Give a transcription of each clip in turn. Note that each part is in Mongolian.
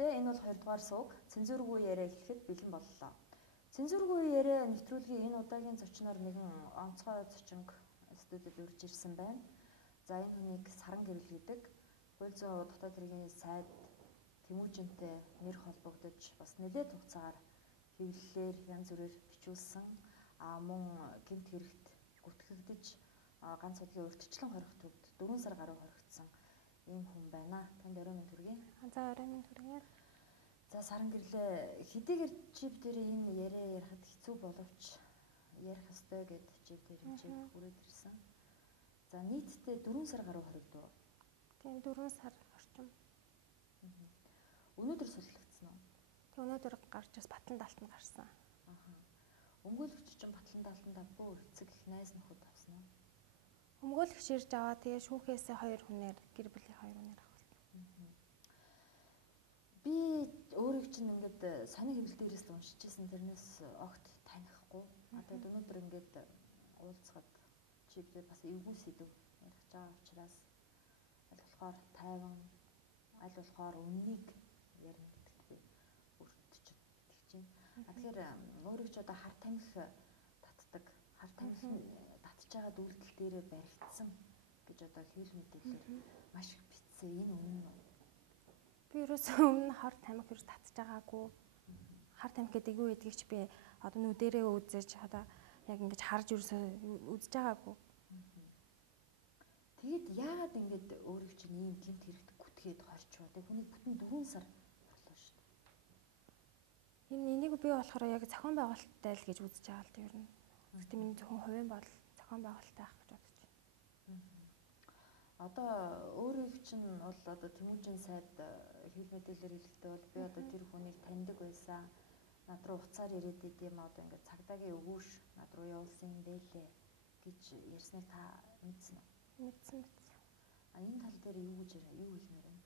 Тэгэхдээ энэ бол 2 дугаар сууг цензургүй яриа эхлэхэд бэлэн боллоо. Цензургүй яриа нэвтрүүлгийн энэ удаагийн зочноор нэгэн онцгой зочинг студид урьж ирсэн байна. За энэ хүнийг Саран гэрэл гэдэг хууль зүйн дотоод хэргийн сайд Тэмүүжинтэй нэр холбогдож бас нэлээд хугацаагаар хэвлэлээр янз бүрээр бичүүлсэн мөн гэмт хэрэгт гүтгэгдэж ганц удаагийн урьдчилан хорих төвд 4 сар гаруй хоригдсон ийм хүн байна. Танд орой минь төргий. За орой минь төргий. За Саран гэрлээ хэдийгээр жив дээр энэ яриа ярихад хэцүү боловч ярих ёстой гэд жив дээр хэмжээг хүрээд ирсэн. За нийтдээ 4 сар гаруй хоригдов. Тийм 4 сар орчим. Өнөөдөр суллагдсан уу? Тэг өнөөдөр гарч бас Батлан Далтанд гарсан. Өмгөөлөгч чинь Батлан Далтанд авгүй эцэг их найз нөхөд авсан уу? Өмгөөлөгч ирж аваа тэгээ шүүхээсээ 2 хүнээр гэр бүлийн 2 хүнээр авсан. Би өөрийг чинь ингээд сонин хэвлэл дээрээс л уншижсэн тэрнээс огт танихгүй. Одоо өнөөдөр ингээд уулзахад чивдээ бас эвгүй сэдв ярих байгаа учраас аль болохоор тайван аль болохоор үннийг ярина гэдэгт би өөртөө ч итгэж байна. Тэгэхээр өөрийг ч одоо хар тамхи татдаг, хар тамхи татж байгаа үйлдэл дээрээ баригдсан гэж одоо хэвлэл мэдээлэлээр маш их бичсэн. Энэ үнэн үү? Би ерөөсөө өмнө хар тамхи ерөөс татж байгаагүй. Хар тамхи гэдэг юу гэдгийг ч би одоо нүдэрээ үзэж одоо яг ингэж харж ерөөсөө үзэж байгаагүй. Тэгэд яагаад ингэж өөрийг чинь ийм гэмт хэрэгт гүтгээд хорчвоо. Тэг хүнийг бүтэн 4 сар боллоо шүү дээ. Энийг би болохоор яг зохион байгуулалттай л гэж үзэж байгаа л дээ ер нь. Гэхдээ миний зөвхөн хувийн бол зохион байгуулалттай ах гэж бодож байна. Одоо өөрийг чинь бол одоо Тэмүүжин сайд хэвлэл мэдээлэлээр хэлэхдээ бол би одоо тэр хүнийг таньдаг байсан. Над руу уцаар ирээд идэм одоо ингээд цагдаагийн өгөөш над руу явуулсан юм бэлээ гэж ярьсныг та мэдсэн үү? Мэдсэн. Энэ тал дээр юу хэлмээр байна?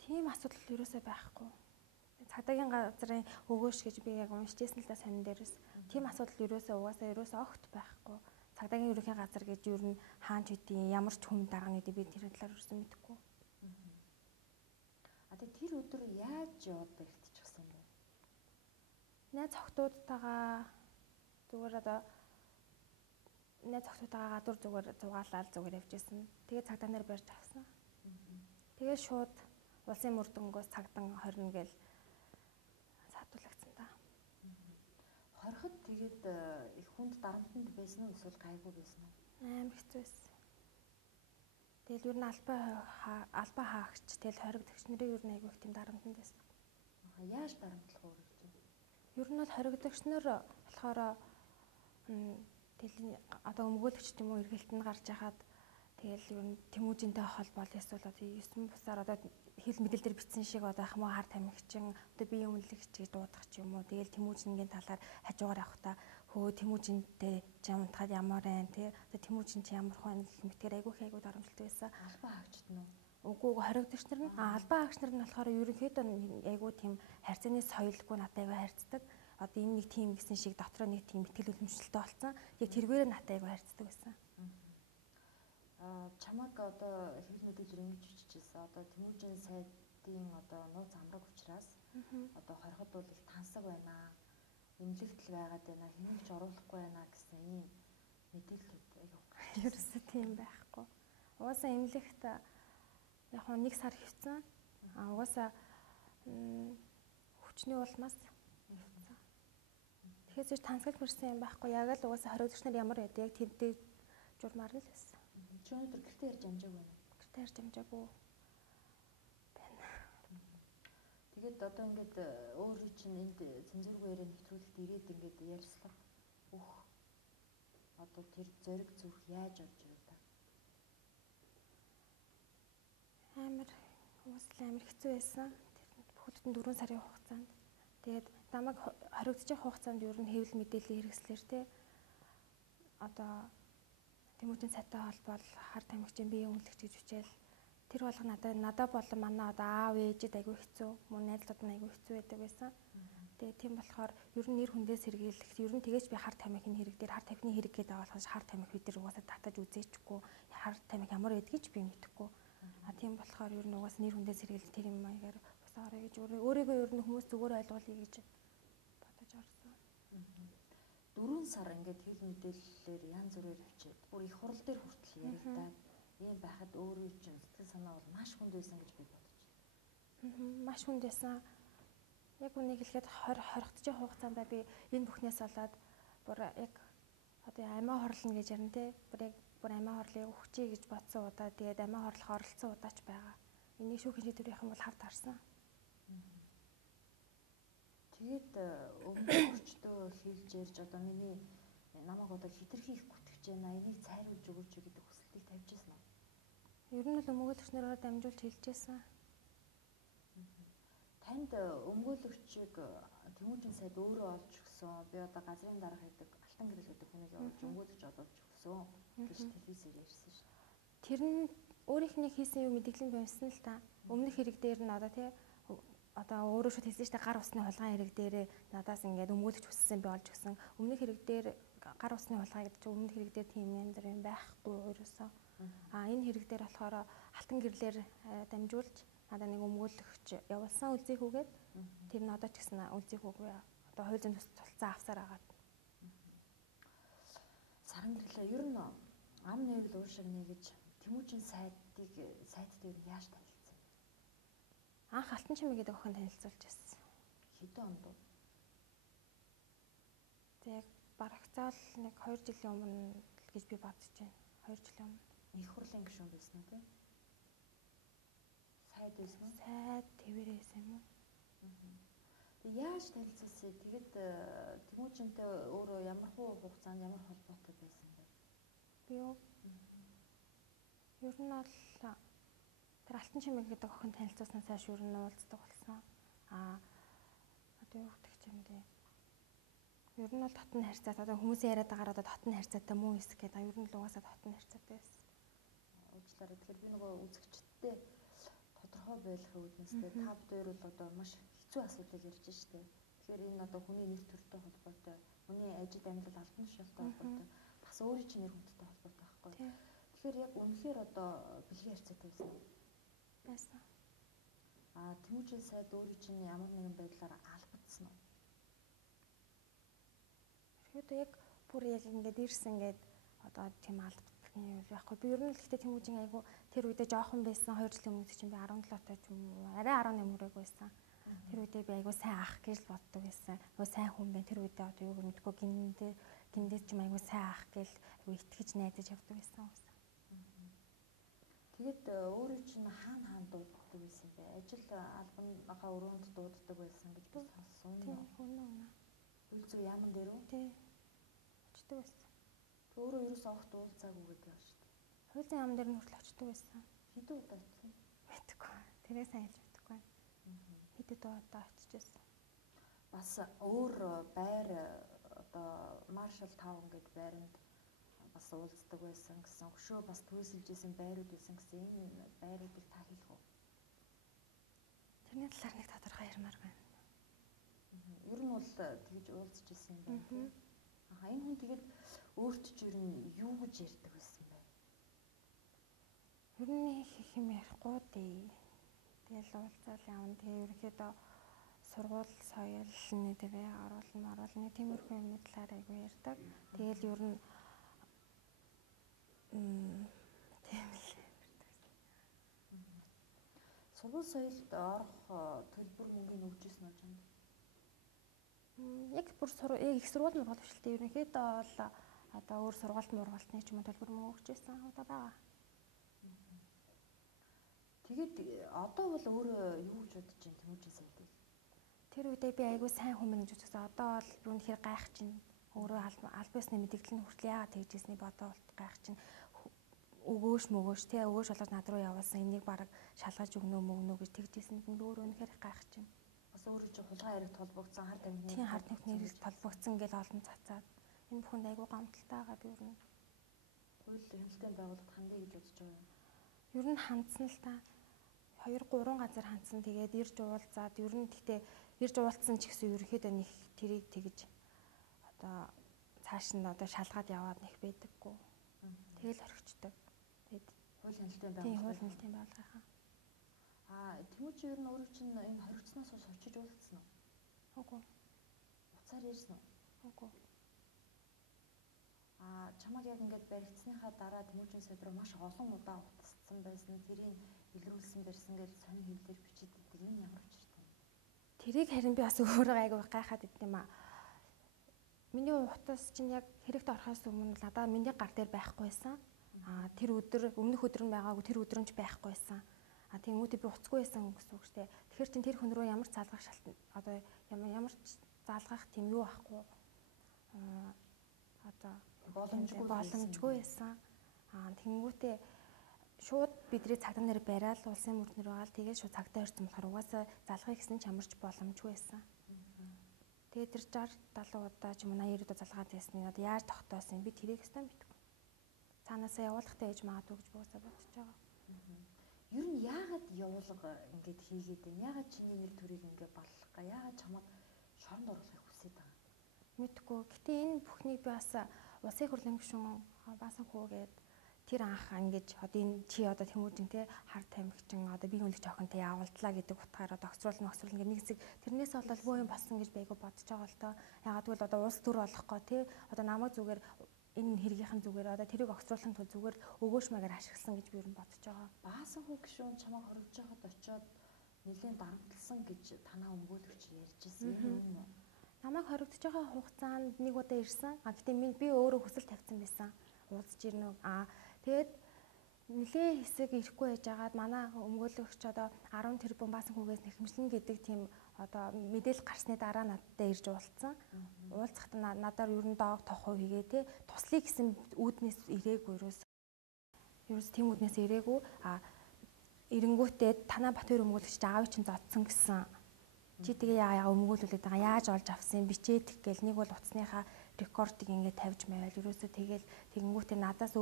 Тийм асуудал ерөөсөө байхгүй. Цагдаагийн газрын өгөөш гэж би яг уншижсэн л да сонин дээрээс. Тийм асуудал ерөөсөө огт байхгүй. Цагдаагийн ерөнхий газар гэж юу н хаанч үдийн ямар ч хүн дарга гэдэг би тэр талаар ерөөсөө мэдэхгүй. Одоо тэр өдөр яаж яваад баригдчихсан бэ? Найз охтуудтайгаа зүгээр одоо найз охтуудтайгаа гадуур зүгээр зугаалаад зүгээр явжсэн. Тэгээд цагдаа нар барьж авсан. Тэгээд шууд улсын мөр дөнгөөс цагдан хорно гэл сатуулагдсан та. Хорхот тэгээд их хүнд дарамтнд байсан уу эсвэл гайгүй байсан уу? Амар хэцүү байсан. Тэгэл ер нь албаа хаагч тэгэл хоригдогч нарын ер нь айгүй их тийм дарамтнд байсан. Яаж дарамтлах вэ гэж байна? Ер нь бол хоригдогч нар болохоор тэгэл одоо өмгөөлөгч юм уу эргэлтэнд гарч яхад тэгэл ер нь Тэмүүжинтэй холбоол эсвэл одоо 9 бусаар одоо хэл мэдээлэлээр бичсэн шиг одоо хамаа хар тамхичин одоо биеийн үнэлэгч гэж дуудах ч юм уу тэгэл Тэмүүжингийн талаар хажуугаар явахдаа хөө Тэмүүжинтэй жам унтахад ямар байна тий одоо Тэмүүжин чи ямар хүн гэх мэтээр айгүй дарамжилт байсан. Албаа хаагчд нь үгүй хоригдогч нар нь албаа хаагч нар нь болохоор ерөнхийдөө айгүй тийм харьцааны соёлгүй надад айгүй харьцдаг. Одоо энэ нэг тим гэсэн шиг дотроо нэг тийм ихтгэл үнэмшилтэй болсон. Яг тэргээрээ надад айгүй харьцдаг байсан. Чамаг одоо хэвлэл мэдээлэлээр ингэж бичижсэн. Одоо Тэмүүжин сайдын одоо нууц амраг учраас одоо хорход бол их тансаг байна. Эмнэлэгтэл байгаад байна. Хэнийг ч оруулахгүй байна гэсэн ийм мэдээлэлүүд аяг. Ерөөсөө тийм байхгүй. Угаасаа эмнэлэгт яг нэг сар хэвцэн. Угаасаа хүчний улмаас хэвцэн. Тэгэхээр тансагч мөрсөн юм байхгүй. Яг л угаасаа хоригдогч нар ямар байдаг яг тэр дээр журмаар л байсан. Чи өнөөдөр гэртээ ярьж амжаагүй байна. Гэртээ ярьж амжаагүй байна. Тэгээд одоо ингээд өөрөө чинь энд цензургүй яриа нэвтрүүлэгт ирээд ингээд ярьслах бүх одоо тэр зориг зүрх яаж олж ирв та? Амар хэцүү байсан. Бүхэлдэн 4 сарын хугацаанд. Тэгээд намайг хоригдчих хугацаанд ер нь хэвлэл мэдээллийн хэрэгслэр те одоо Тэмүүжин сайтай холбоол хар тамхичийн биеийн үнэлэгч гэж бичээл тэр болгоо надад болон манай одоо аав ээжэд айгүй хэцүү мөн найзлууд нь айгүй хэцүү байдаг байсан. Тэгээ тийм болохоор ер нь нэр хүндээ сэргийлэхэд ер нь тэгэж би хар тамхины хэрэг дээр хар тамхины хэрэг гэдэг авалгаж хар тамхи бид нар угаасаа татаж үзээчгүй хар тамхи ямар байдгийг ч би мэдэхгүй. Тийм болохоор ер нь угаасаа нэр хүндээ сэргийлэх тэр юм маягаар оролцоо орё гэж өөрийгөө ер нь хүмүүс зүгээр ойлгуулъя гэж бодож орсон. 4 сар ингээд хэл мэдээллээр янз бүрээр хичээд бүр их хурал дээр хүртэл яригадаад ийм байхад өөрөө чинь сэтгэл санаа бол маш хүнд байсан гэж би бодож байна. Маш хүнд байсан. Яг үнийг хэлэхэд 20 хугацаанд би энэ бүхнээс болоод бүр яг одоо амиа хорлно гэж ярина те. Бүр амиа хорлыг өгчий гэж бодсон удаа тэгээд амиа хорлох оролцсон удаач байгаа. Энийг шүүхийн шийдвэрийнх нь бол хавд харсан. Тэгээд өмнөдөрчдөө хэлж ярьж одоо миний намайг одоо хитрхи их гүтгэж байна. Энийг цайруулж өгөөч гэдэг хүсэлтийг тавьж ирсэн үү? Ер нь бол өмгөөлөгчнөрөө дамжуулж хэлжсэн. Танд өмгөөлөгчийг Тэмүүжин сайд өөрөө олж өгсөн. Би одоо газрын дарга гэдэг Алтан гэрэл гэдэг хүнийг олж өмгөөлөгч олж өгсөн гэж телевизээр ярьсан шүү. Тэр нь өөрийнхний хийсэн юм мэдээлэл байсан л та. Өмнөх хэрэг дээр нь одоо тий одоо өөрөө шууд хэлсэн шүү дээ гар усны хулгайн хэрэг дээр надаас ингээд өмгөөлөгч хүссэн би олж өгсөн. Өмнөх хэрэг дээр гар усны хулгай гэдэг чинь өмнөх хэрэг дээр тийм юм дээр байхгүй ерөөсөө. Энэ хэрэг дээр болохоор Алтан гэрлээр дамжуулж надаа нэг өмгөөлөгч явуулсан үлзийхүүгээд тэр нь одоо ч гэсэн үлзийхүүгээ одоо хууль зүйн тусалцаа авсаар агаад. Саран гэрлээ ер нь ам нэрэл уушигны гэж Тэмүүжин сайтыг яаж танилцсан? Анх Алтан чимээ гэдэг охин танилцуулж байсан. Хэдэн онд вэ? Тэг барагцаал нэг 2 жилийн өмнө гэж би бодож байна. 2 жилийн өмнө. Их хурлын гишүүн байсан уу те? Сайд байсан уу? Сайд твэрээс юм уу? Тэг яаж танилцсан? Тэгээд Тэмүүжинтэй өөрөө ямар хугацаанд ямар холбоотой байсан бэ? Би юу? Ер нь бол тэр Алтан чимээ гэдэг охин танилцуулснаас хойш ер нь уулздаг болсон. Одоо юу гэдэг юм бэ? Ер нь бол дотн харьцаа одоо хүмүүсийн яриад байгаагаар одоо дотн харьцаатай муу эсэх гэдэг. Ер нь л угаасаа дотн харьцаатай байсан. Уучлаарай. Тэгэхээр би нөгөө үзэгчдтэй тодорхой байлгахын үүднээсээ та бүдээр бол одоо маш хэцүү асуудлыг ярьж штэ. Тэгэхээр энэ одоо хүний нэр төртэй холбоотой, хүний ажид амьдрал албан тушаалтай холбоотой, бас өөрийн чинь нэр хүндтэй холбоотой байхгүй. Тэгэхээр яг үнэхээр одоо бэлгийн харьцаатай байсан уу? Байсан. Тэмүүжин сайд өөрийн чинь ямар нэгэн байдлаар албагдсан уу? Ерөөдөө яг бүр яг ингээд ирсэн ингээд одоо тийм албадах юм байхгүй. Би ер нь л гэхдээ Тэмүүжин айгу тэр үедээ жоохон байсан 2 жилийн өмнө чинь би 17 таа ч юм уу арай 18 хүрэг байсан. Тэр үедээ би айгу сайн ах гэж л боддог байсан. Айгу сайн хүн байна. Тэр үедээ одоо юу мэдгүй гиндээ ч юм айгу сайн ах гэл айгу итгэж найдаж явдаг байсан. Тэгээд өөрөө чинь хаана дууддаг байсан бэ? Ажил албаныхаа өрөөнд дууддаг байсан гэж би сонссон. Тийм үнэ. Үлзүү яаман дээр үү? Тийм. Очдог байсан. Өөрөө ерөөсөө огт уулзаагүй гэдэг байна шүү дээ. Хууль зүйн яаман дээр нь хүртэл очдог байсан. Хэдэн удаа очсон? Мэдгүй. Тэрээ сайн хэлж мэдэхгүй. Хэдэн удаа очижсэн. Бас өөр байр одоо Маршал Таун гэдэг байранд бас уулздаг байсан гэсэн хөшөө бас төвөсөлж исэн байрууд байсан гэсэн энэ байруудыг та хэлэх үү? Тэрний талаар нэг тодорхой ярмаар байна. Ер нь бол тэгж уулзж исэн юм байна. Энэ хүн тэгээд өөрт ч ер нь юу гэж ярьдаг байсан бэ? Ер нь хийх юм ярихгүй дээ. Тэгэл уулзаал явна. Тэгээ ерөнхийдөө сургууль соёлны тэгээ оруулна тиймэрхүү юмны талаар айгу ярьдаг. Тэгэл ер нь тийм л ярьдаг. Сургууль соёлд орох төлбөр мөнгөний өгчээсэн үү чамд? Яг бүр их сургууль мургал биш л дээ. Ерөнхийдөө бол одоо өөр сургалтны ч юм уу төлбөр мөнгө өгчээсэн удаа байгаа. Тэгээд одоо бол өөрөө юу гэж бодож байна Тэмүүжин сайдыг? Тэр үедээ би айгүй сайн хүн гэж үзсэн. Одоо бол би үнэхээр гайх чинь. Өөрөө аль биесны мэдээлэл нь хүртэл яагаад тэгж ийсний бодоо болт гайх чинь. Өгөөш тий өгөөш болоод над руу явуулсан энийг баг шалгаж өгнө гэж тэгж ийсэнд нь өөрөө үнэхээр гайх чинь. Бас өөрөө чи хулгай хэрэгт холбогдсон хард амтны тийм хард амтны хэрэгт холбогдсон гэж олон цацаад энэ бүхэнд айгүй гомдолтой байгаа би өөрөө. Хууль хяналтын байгууллагад хандъя гэж бодож байгаа юм. Ер нь хандсан л та. 2-3 газар хандсан. Тэгээд ирж уулзаад ер нь гэхдээ ирж уулзсан ч гэсэн ерөөхдөө нэг тэрийг тэгж одоо цааш нь одоо шалгаад яваад нэг байдаггүй. Тэгэл орхичдаг. Хууль хяналтын байгууллагынхаа. Тэмүүч ер нь өөрөө чинь энэ хоригдсноос хойш очиж уулзсан уу? Үгүй. Уцаар ирсэн үү? Үгүй. Чамаг яг ингээд баригдсныхаа дараа Тэмүүчийн сайд руу маш олон удаа утассан байсан. Тэрийг илрүүлсэн барьсан гэж сонин хэлээр бичиж өгдөг. Энэ ямар учиртай юм? Тэрийг харин би бас өөрөө айгүй гайхаад идэв юм аа. Миний утас чинь яг хэрэгт орохоос өмнө надаа миний гар дээр байхгүй байсан. Тэр өдөр өмнөх өдөр нь байгаагүй, тэр өдөр нь ч байхгүй байсан. Тэнгүүтээ би уцгүй байсан гэсэн үг шүү дээ. Тэгэхээр чин тэр хүн рүү ямар ч заалгах шалтгаан одоо ямар ч заалгах тийм юу ахгүй. Одоо боломжгүй байсан. Тэнгүүтээ шууд бидний цагдаа нар бариад улсын мөрднөр байгаа л тэгээд шууд цагдаа ирсэн болохоор угаасаа залгахыг гэсэн ч ямарч боломжгүй байсан. Тэгээд тэр 60 70 удаа ч юм уу 80 удаа залгаад байсныг одоо яаж тогтоосон би тэрийг өстой мэдгүй. Цаанаасаа явуулахтай ээж магадгүй гэж буусаа бодож байгаа. Ер нь яагаад явуулга ингэж хийгээд байна? Яагаад чиний нэр төрийг ингэ баллах га? Яагаад чамд шоронд оруулахыг хүсэж байгаа? Мэдгүй. Гэтэ энэ бүхнийг би бас улсын хурлын гишүүн баасан хөөгээд тэр анх ингэж одоо энэ чи одоо Тэмүүжин те хар тамхичин одоо би үнэлж охинтой явуулдлаа гэдэг утгаараа огцруулна гэх нэг хэсэг тэрнээс болол бөө юм болсон гэж байга бодож байгаа л доо. Ягаад гэвэл одоо улс төр болохгүй те одоо намайг зүгээр энэ хэргийнхэн зүгээр одоо тэрийг огцруулахын тулд зүгээр өгөөшмагаар ашигласан гэж би ер нь бодож байгаа. Баасан хүү гишүүн чамайг хоригдож байхад очиод нэлийн дарамтлсан гэж танаа өмгөөлөгч ярьжсэн юм уу? Намайг хоригдож байгаа хугацаанд нэг удаа ирсэн. Гэтэ би өөрөө хүсэл тавьсан байсан. Уулзж ирнэ. Тэгээд нэлийн хэсэг ирэхгүй байжгаад манай өмгөөлөгч одоо 10 тэрбум баасан хүүгээс нэхэмжлэн гэдэг тийм одоо мэдээлэл гарсны дараа надтай ирж уулзсан. Уулзахдаа надаар ер нь доог тохоо хийгээ те туслая гэсэн үүднээс ирээгүй ерөөс тийм үүднээс ирээгүй. Эренгүүтээ танаа Батбаяр өмгөөлөгч аавыг чинь зодсон гэсэн. Чи тэгээ яа өмгөөлүүлээд байгаа яаж олж авсан бичээд гэл нэг бол утасныхаа рекордыг ингээд тавьж байвал ерөөсөө тэгэл тэгэнгүүтээ надаас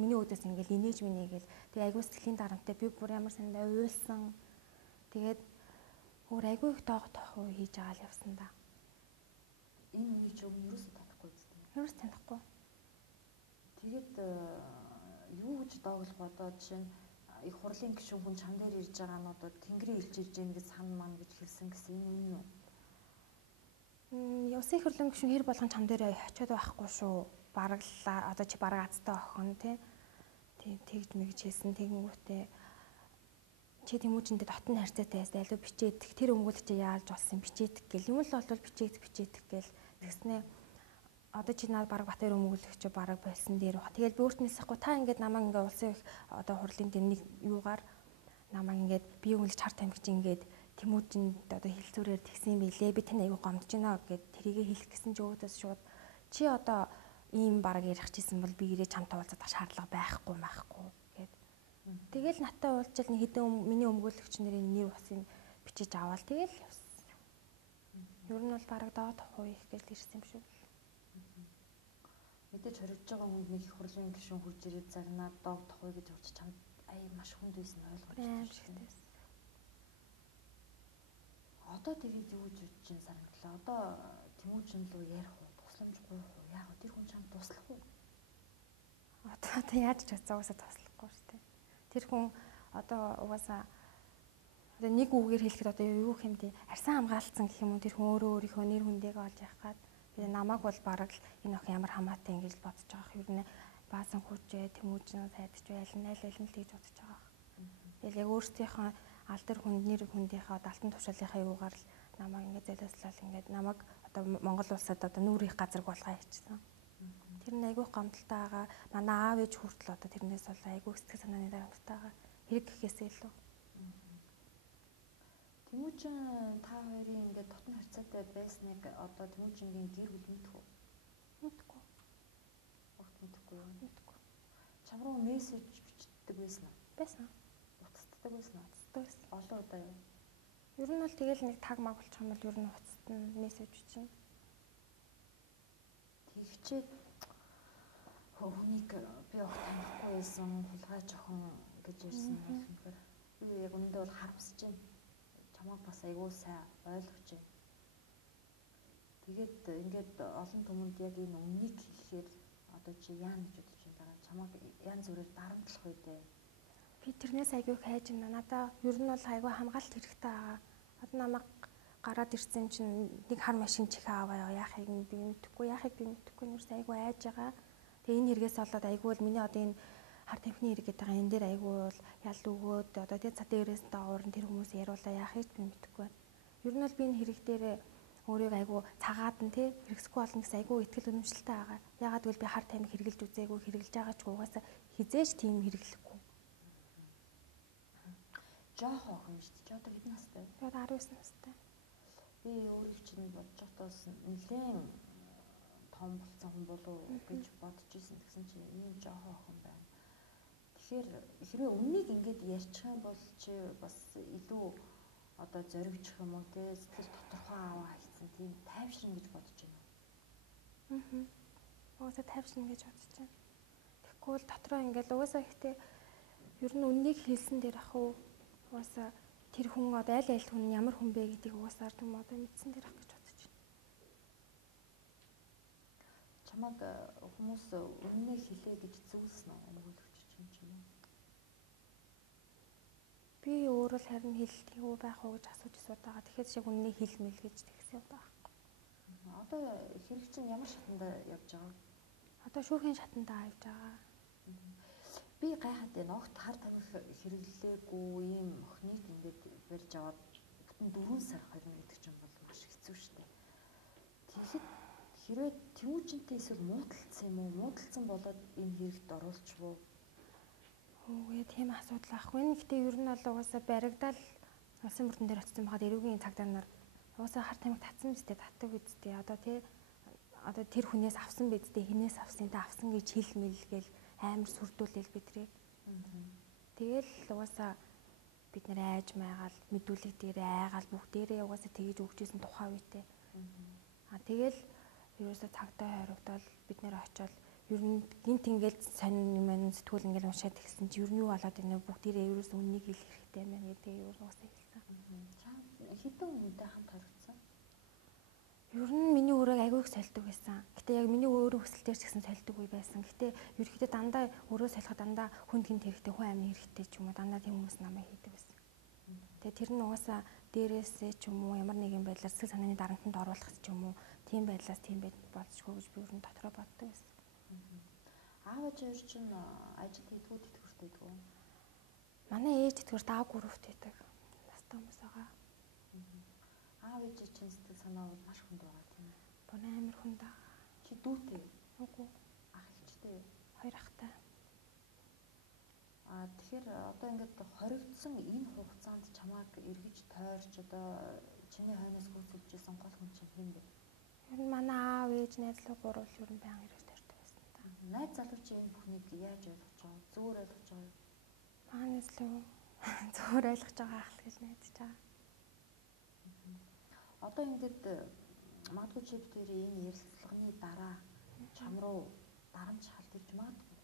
миний өөдөөс ингээд инээж минь гээл тэгээ айгүй сэтгэлийн дарамттай би бүр ямар сандаа уйлсан. Тэгээд өөр айгүй их доог тохоо хийж байгаа л явсан да. Энэ үнийг ч өмнө ерөөсөө танихгүй зү. Ерөөс танихгүй. Тэгээд юу гэж дооглох бодоод жишээ нь их хурлын гишүүн хүн чам дээр ирж байгаа нь одоо тэнгэрийн илж ирж байгаа гэж сан маань гэж хэлсэн гэсэн энэ үнэн үү? Улсын хурлын гишүүн хэр болгон чам дээр очиод байхгүй шүү. Бараглаа одоо чи бараг азтай охин тий. Тэгж мэгж хэлсэн тэгэнгүүтээ чи Тэмүүжиндээ дотн харьцаатай байсаа илүү бичээдэх тэр өмгөөлөгч яаж болсон бичээдэх гэл юм л бол бичээдэх гэл тэгснээ одоо чи наад бараг Батбаяр өмгөөлөгч бараг болсон дээр ба. Тэгэл би өөртнөөс ахгүй та ингээд намайг ингээд улсын их одоо хурлын дээр нэг юугаар намайг ингээд би өмгөөлж хар тамхич ингээд Тэмүүжинд одоо хилцүүрээр тэгсэн билээ. Би тань аягүй гомдож байна гэд тэрийгэ хэлэх гэсэн ч өөдөөс шууд чи одоо ийм бараг ярих чийсэн бол би ирээ чамтай уулзах шаардлага байхгүй гэд. Тэгэл наттай уулзчил нэг хэдэн миний өмгөөлөгч нарын нэр усыг бичиж аваад тэгэл явсан. Ер нь бол бараг доо тохоо их гэж ирсэн юм шүү. Мэдээж хоригдож байгаа хүнд нэг их хурлын гишүүн хурж ирээд загнаад доог тохой гэж урьж чамд маш хүнд байсан ойлгож байна шүү дээ. Одоо тэгээд юу гэж бодож чинь санагдлаа. Одоо Тэмүүжин рүү ярих уу, тусламж гуйх уу? Яг тэр хүн чамд туслах уу? Одоо яаж ч угаасаа туслахгүй шүү дээ. Тэр хүн одоо угаасаа одоо нэг үгээр хэлэхэд одоо юу гэх юм бэ? Арьсан хамгаалцсан гэх юм уу? Тэр хүн өөрөө өөрийнхөө нэр хүндээгээ олж явах гад би намайг бол бараг л энэ охин ямар хамаатай ингэж л бодож байгаа. Ер нь баасан хүчээ Тэмүүжин сайдч байл нь л тэгж бодож байгаа. Тэгэл яг өөрсдийнхөө алдар хүнд нэр хүндийнхээ алтан тушаалынхаа юугаар л намайг ингэ золиослол ингэ намайг одоо Монгол улсад одоо нүүр их газар болгоо явчихсан. Тэр нь айгүй гомдолтой байгаа. Манай аав ээж хүртэл одоо тэрнээс бол айгүй сэтгэл санааны дарамттай байгаа. Хэрэг гэхээсээ илүү. Тэмүүжин та хоёрын ингээд дотн харьцаатай байсныг одоо Тэмүүжингийн гэр бүл мэдэх үү? Мэдгүй. Огт мэдхгүй юу? Мэдгүй. Чам руу мессеж бичдэг байсан уу? Байсан. Утасдаг байсан уу? Байсан. Олон удаа юу? Ер нь бол тэгэл нэг таг маг болчих юм бол ер нь утасд нь мессеж бичнэ. Тэгчээд хүнийг би огт танихгүй байсан хулгайч охин гэж ярьсан юм болохоор би яг үүндээ бол харамсаж байна. Чамайг бас айгүй сайн ойлгож байна. Тэгээд ингээд олон түмэнд яг энэ өмнгийг хэлэхээр одоо чи яа гэж бодож байна даа? Чамайг янз бүрээр дарамтлах үедээ Би тэрнээс айгүй их хайж байна. Надаа ер нь бол айгүй хамгаалалт хэрэгтэй байгаа. Одоо намайг гараад ирсэн чинь нэг хар машин чих аваа яахыг би мэдэхгүй, нэрс айгүй айж байгаа. Тэгээ энэ хэрэгээс болоод айгүй бол миний одоо энэ хар тамхины хэрэг гэдэг байгаа. Энэ дээр айгүй бол ял өгөөд одоо тэгээ цад дээрээс даавар тэр хүмүүс яриулаа яахыг би мэдэхгүй байна. Ер нь бол би энэ хэрэг дээр өөрийгөө айгүй цагаад нь тий хэрэгсэхгүй болно гэсэн айгүй ихтгэл өнөмшлөлтэй байгаа. Ягаад гэвэл би хар тамхи хэрглэж үзээгүй, хэрглэж байгаа ч угаасаа хизээч тийм хэрэглэхгүй. Жоох охин шүү дээ. Чи одоо хэдэн настай? Би одоо 19 настай. Би өөрийг чинь бодож байхдаас нэлээд том болсон хүн болов гэж бодож исэн. Тэгсэн чинь ийм жоох охин байна. Тэгэхээр хэрвээ өмнөнийг ингэж ярьчих юм бол чи бас илүү одоо зоригчих юм уу те сэтгэл тодорхой аваа хайцсан тийм тайвширна гэж бодож байна уу? Угаасаа тайвширна гэж бодож байна. Тэгэхгүй бол дотроо ингээл угаасаа ихтэй ер нь үннийг хэлсэн дээр ах уу угаасаа тэр хүн одоо аль хүн ямар хүн бэ гэдгийг угаасаа юм одоо мэдсэн дээр ах гэж бодож байна. Чамаг хүмүүс үннийг хэлээ гэж зүйлсэн өмгөөлөгч юм ч юм уу? Би өөрөө л харин хэлтийгүү байх уу гэж асууж байгаа. Тэгэхээр шиг үннийг хэлмэл гэж тэгсэн юм байхгүй. Одоо хэрэг чинь ямар шатанд явж байгаа? Одоо шүүхийн шатанд авж байгаа. Би гайхаад байна. Огт хар тамхи хэрэглээгүй ийм охиныг ингэж барьж аваад бүтэн 4 сар хорин гэдэг чинь бол маш хэцүү шүү дээ. Тэгэхэд хэрвээ Тэмүүжинтэй эсвэл муудалцсан юм уу? Муудалцсан болоод энэ хэрэгт оруулчихвуу? Үгүй тийм асуудал ахгүй. Гэхдээ ер нь бол угаасаа баригдал улсын бүрдэн дээр очсон байгаад эрүүгийн цагдаа нар угаасаа хар тамхи татсан биз дээ, татдаг биз дээ. Одоо тэр хүнээс авсан биз дээ, хинээс авсан та авсан гэж хэлмэл гээл амар сүрдүүлээл бидрээ. Тэгэл угаасаа бид нэр айж маягаал мэдүүлэг дээр айгаал бүгдээрээ угаасаа тэгэж өгчээсэн тухай үедээ. Тэгэл ерөөсөө цагдаа хоригдоод бид нэр очиод ер нь гинт ингээл сонин юм сэтгүүл ингээл уншаад тэгсэн чи ер нь юу болоод байна вэ? Бүгдээрээ ерөөсөө үннийг хэлэх хэрэгтэй байна гэдэг юу угаасаа хэлсэн. Хэдэн хүнтэй хамт хоригдсан? Ер нь миний өөрөөг айгүй их сольдог байсан. Гэтэ яг миний өөрөө хүсэлтээр ч гэсэн сольдог үе байсан. Гэтэ ерөөхдөө дандаа өөрөө солиход дандаа хүнд гинт хэрэгтэй, хүн амны хэрэгтэй ч юм уу дандаа тийм хүмүүс намайг хийдэг байсан. Тэгээ тэр нь угаасаа дээрээсээ ч юм уу ямар нэгэн байдлаар сэтгэл санааны дарамтанд оруулах ч юм уу тийм байдлаас тийм байж болцгүй гэж би ер нь дотроо боддог байсан. Аав ээж чинь ажил хийдгүү тэтгэвртэй дгүү. Манай ээж тэтгэврт аав гүрвт байдаг. Настай хүмүүс байгаа. Аав ээж чинь сэтгэл санаа бол маш хүнд байгаа тийм үү? Бон амар хүнд байгаа. Чи дүүтэй? Үгүй. Ах эгчтэй. 2 ахтай. Тэгэхээр одоо ингээд хоригдсан энэ хугацаанд чамааг эргэж тойрч одоо чиний хойноос гүйцэлжсэн гол хүн чинь хэн бэ? Ер нь манай аав ээж найзлуу гурвал ер нь баян ирж тарьдаг байсан та. Найз залуу чи энэ бүхнийг яаж ойлгож байгаа? Зүгээр ойлгож байгаа юу? Манай найзлуу зөвөр ойлгож байгаа ах л гэж найдаж байгаа. Одоо ингээд магадгүй чи тэр энэ ярилцлаганы дараа чам руу дарамт шалт ирж магадгүй.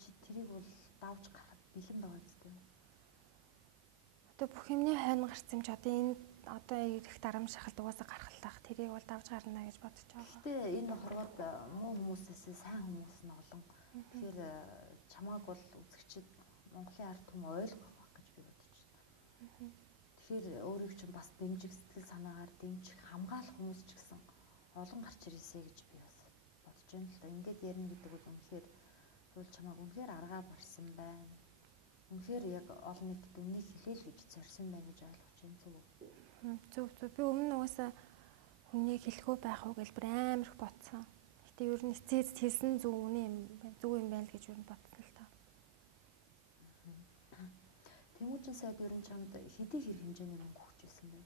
Чи тэрийг бол давж гарах бэлэн байгаа зү. Одоо бүх юмний хойно гарсан юм чи одоо энэ одоо ирэх дарамт шахалт угаасаа гарахлах тэрийг бол давж гарна гэж бодож байгаа. Гэтэ энэ хорвоод муу хүмүүсээс сайн хүмүүс нь олон. Тэгэхээр чамааг бол үзэгчид Монголын ард түмэн ойлгох байх гэж би бодож байна. Тэгэхээр өөрийг чинь бас дэмжих сэтгэл санаагаар дэмжих хамгаалах хүмүүс ч гэсэн олон гарч ирээсэй гэж би бас бодож байна л да. Ингээд ярина гэдэг бол үнэхээр тэгвэл чамааг үнэхээр аргаа барьсан байна. Үнэхээр яг олон нийтэд үннийг хэлээл гэж зорьсон байна гэж ойлгож байна зүг. Зүг. Би өмнө угаасаа хүнийг хэлэхгүй байх уу гэж бүр амар их бодсон. Гэтэ ер нь эцээц хэлсэн зөв юм байна гэж ер нь бодсон л та. Тэмүүжин сайд ер нь чамд хэдий хэрэг хэмжээний мөнгө өгч ирсэн бэ?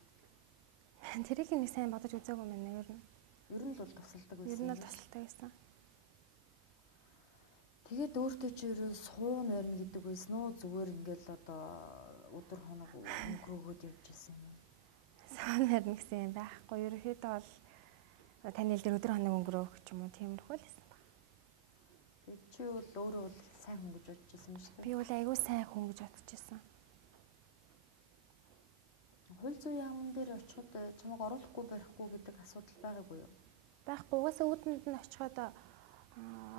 Тэрийг нэг сайн бодож үзээгүй юм байна ер нь. Ер нь л бол тусалдаг байсан. Ер нь л тусалдаг байсан. Тэгээд өөртөө чи ерөө суун байрна гэдэг байсан уу? Зүгээр ингээл одоо өдөр хоног өнгөрөөгөөд явж ирсэн юм. Суун байрна гэсэн юм байхгүй. Ерөнхийдөө бол таны л өдөр хоног өнгөрөөх ч юм уу тиймэрхүү л байсан баг. Тэгээд чи бол өөрөө бол сайн хүн гэж бодож ирсэн юм шүү дээ. Би бол айгүй сайн хүн гэж бодож ирсэн. Хууль зүйн яамн дээр очиход чамайг оруулахгүй барихгүй гэдэг асуудал байгаагүй юу? Байхгүй. Угаасаа үүдэнд нь очиход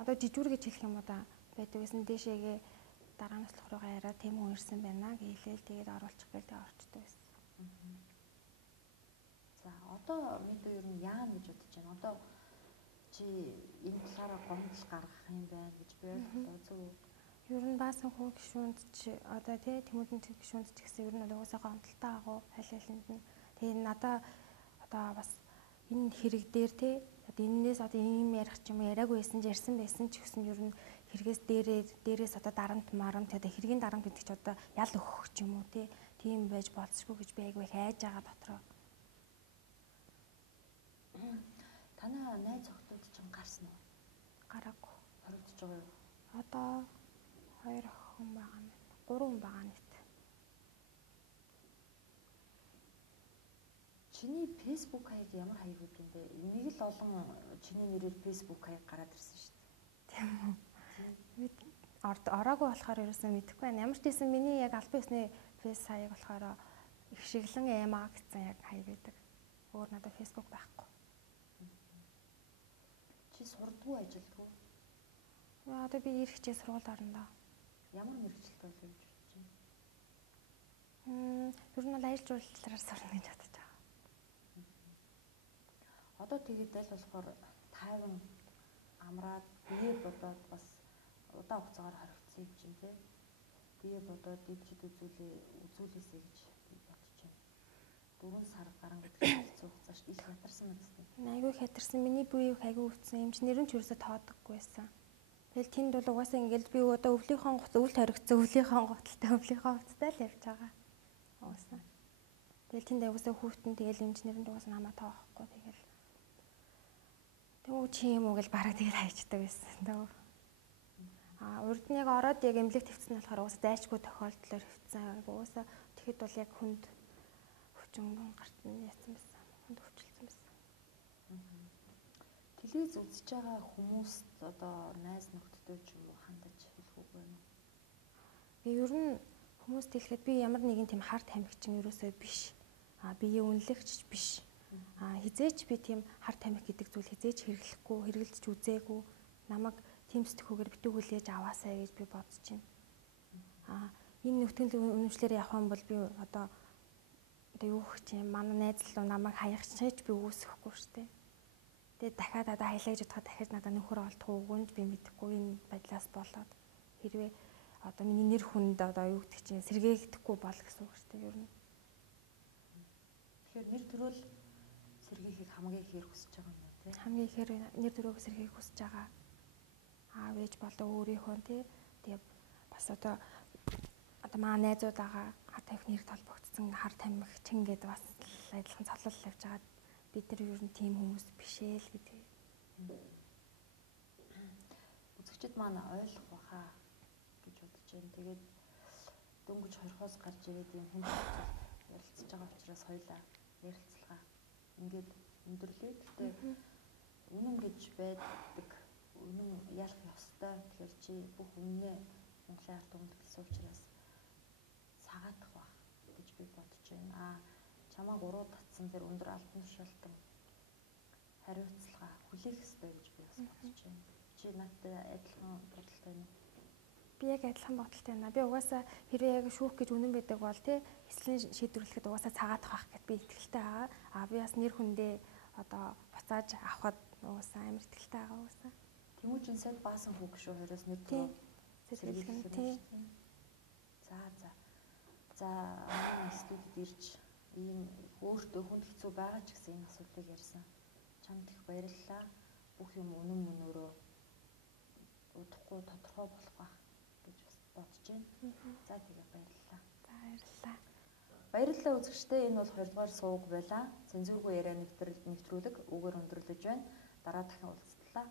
одоо жижүүр гэж хэлэх юм уу да байдаг гэсэн дээшээгээ дараа нь болох руугаа яриа тийм хүн ирсэн байна гэлээл тэгээд оруулчих гээл орчдөг байсан. За одоо мэдээ ер нь яана гэж бодож байна. Одоо чи энэ талаараа гомдол гаргах юм байна гэж би ойлголоо зөв. Ер нь баасан хүн гишүүнд чи одоо тий Тэмүүлийн гишүүнд ч гэсэн ер нь угаасаа гомдолтой агуу аль алинд нь тэгээд надаа одоо бас энэ хэрэг дээр тий одоо энээс одоо ийм ярих ч юм уу яриаг байсан ч ярьсан байсан ч гэсэн ер нь хэрэгээс дээрээс одоо дарамт марамт одоо хэргийн дарамт гэдэг чи одоо ял өгөх ч юм уу тий тийм байж болцсгүй гэж би айгүй их айж байгаа дотроо. Танай найз охтууд чинь гарсан уу? Гараагүй. Хоригдож байгаа юу? Одоо 2 хүн байгаа юм. 3 хүн байгаа нийт. Чиний Facebook хаяг ямар хаяг гэдэг юм бэ? Нэг л олон чиний нэрээр Facebook хаяг гараад ирсэн шүү дээ. Тийм үү. Бид ороогүй болохоор ерөөсөө мэдэхгүй байна. Ямар ч байсан миний яг албан ёсны фейс хаяг болохоор их шиглэн ЭМА гэсэн яг хаяг байдаг. Өөр надад Facebook байхгүй. Чи сурдгуу ажилдгүү? Одоо би ирэх хичээл сургуульд орно доо. Ямар мэргэжилт болов гэж бодож байна? Ер нь бол аялал жуулчлалаар сурна гэж бодож байгаа. Одоо тэгээд аль болохоор тайван амраад бие бодоод бас удаан хугацаагаар хоригдсон юм чинь тий. Бие бодоод дэвжид үзүүлээсэй гэж би бодож байна. 4 сар гарan гэдэг хэцүү хугацаа шүү дээ. Их хятарсан мэдсэн. Айгүй хятарсан. Миний бие айгүй өвдсөн юм чи нэр нь ч ерөөсө тоодоггүй байсан. Тэгэл тэнд бол угаасаа ингээл би одоо өвлийнхөө өвлд хоригдсон өвлийнхөө готалтай өвлийнхөө хувцтай л явж байгаа. Угаасаа. Тэгэл тэнд угаасаа хүүтэн тэгэл инженеринд угаасаа намаа тоохгүй тэгэл. Тэгвэл чи юм уу гэж бараг тэгэл хайчдаг байсан дөө. Урд нь яг ороод яг эмнэлэг твцсэн болохоор угаасаа дайчгүй тохиолдлоор хөвцсөн. Угаасаа тэгэхэд бол яг хүнд хүчин гарт нь яцсан байсан. Хүнд өвчлөлтсөн байсан. Телевиз үзэж байгаа хүмүүст одоо найз нөхдөдөө ч юм уу хандаж хэлэх үг байна уу? Би ер нь хүмүүст хэлэхэд би ямар нэгэн тийм харт тамхичин ерөөсөө биш. Биеэ үнэлэгч биш. Хизээч би тийм харт тамхи гэдэг зүйл хизээч хэрэглэхгүй, хэрэгэлдэж үзээгүй. Намайг тийм сэтгүүгээр битүү хүлээж аваасаа гэж би бодож байна. Энэ нөхцөл үнэмшлэр явах юм бол би одоо юу гэх юм манай найз л намайг хаягчиж би үүсэхгүй шүү дээ. Тэгээд дахиад одоо хаялаа гэж бодоход дахиад надад нөхөр олдох уугүй нь би мэдэхгүй энэ байдлаас болоод хэрвээ одоо миний нэр хүнд одоо юу гэдэг чинь сэргээхдэггүй бол гэсэн үг шүү дээ ер нь. Тэгэхээр нэр төрөл сэргийхийг хамгийн ихээр хүсэж байгаа юм уу те? Хамгийн ихээр нэр төрөөг сэргийхийг хүсэж байгаа. Аав ээж болоо өөрийнхөө тий. Тэгээд бас одоо маа найзууд байгаа хар тамхины хэрэг толбогдсон хар тамхичин гэдэг бас адилхан цолол явж байгаа. Бид нар ер нь тийм хүмүүс биш ээ л гэдэг. Үзэгчд маань ойлгох баха гэж бодож байна. Тэгээд дөнгөж хорхоос гарч ирээд юм хүн ярилцж байгаа учраас хоёлаа ярилцлага ингээд өндөрлөө. Гэхдээ үнэн гэж байдаг. Үнэн ялах ёстой. Тэгэхээр чи бүх үннээ Монголын ард түмэнд хэлсэн учраас сагаадах бах гэж би бодож байна. Чамаа 3 татсан тэр өндөр албан тушаалтан хариуцлага хүлээх ёстой гэж би бас бодож байна. Чи надтай адилхан бодолтой байна уу? Би яг адилхан бодолтой байна. Би угаасаа хэрвээ яг шүүх гэж үнэн байдаг бол тий эслийн шийдвэрлэхэд угаасаа цагаадах байх гэд би итгэлтэй байгаа. Би бас нэр хүндээ одоо буцааж авахд угаасаа амар итгэлтэй байгаа угаасаа. Тэмүүжин сайд баасан хүүг шүү хоёроос нэр төрөө сэргийлэх тий. За манай студид ирж ийм өөртөө хүнд хэцүү байгаа ч гэсэн энэ асуудлыг ярьсан. Чамд их баярлалаа. Бүх юм үнэн мөнөөрөө удахгүй тодорхой болох байх гэж бас бодож байна. За тэгээ баярлалаа. За баярлалаа. Баярлалаа үзэгчдээ энэ бол 2 дугаар сууг байлаа. Цензургүй яриа нэвтрүүлэг үгээр өндөрлөж байна. Дараа дахин уулзтлаа.